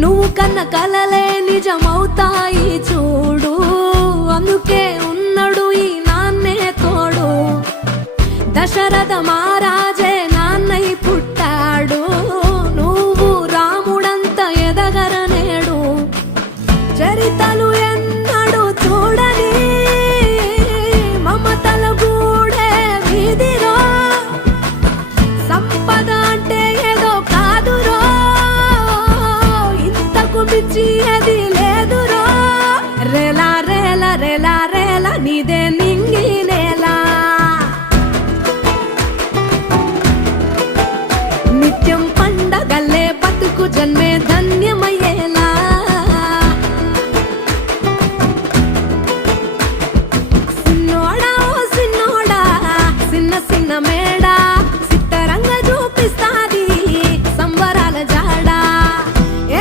నువ్వు కన్న కలలే నిజమవుతాయి చూడు, అందుకే ఉన్నాడు ఈ నాన్నే తోడు. దశరథ మహారాజే నాన్నై పుట్టాడు, నువ్వు రాముడంత ఎదగరనేడు. చరితలు ఎన్నడు చూడని మమతల గూడే వీధిరో, సంపద అంటే ఏదో కాదురో, ఇంతకు మించి అది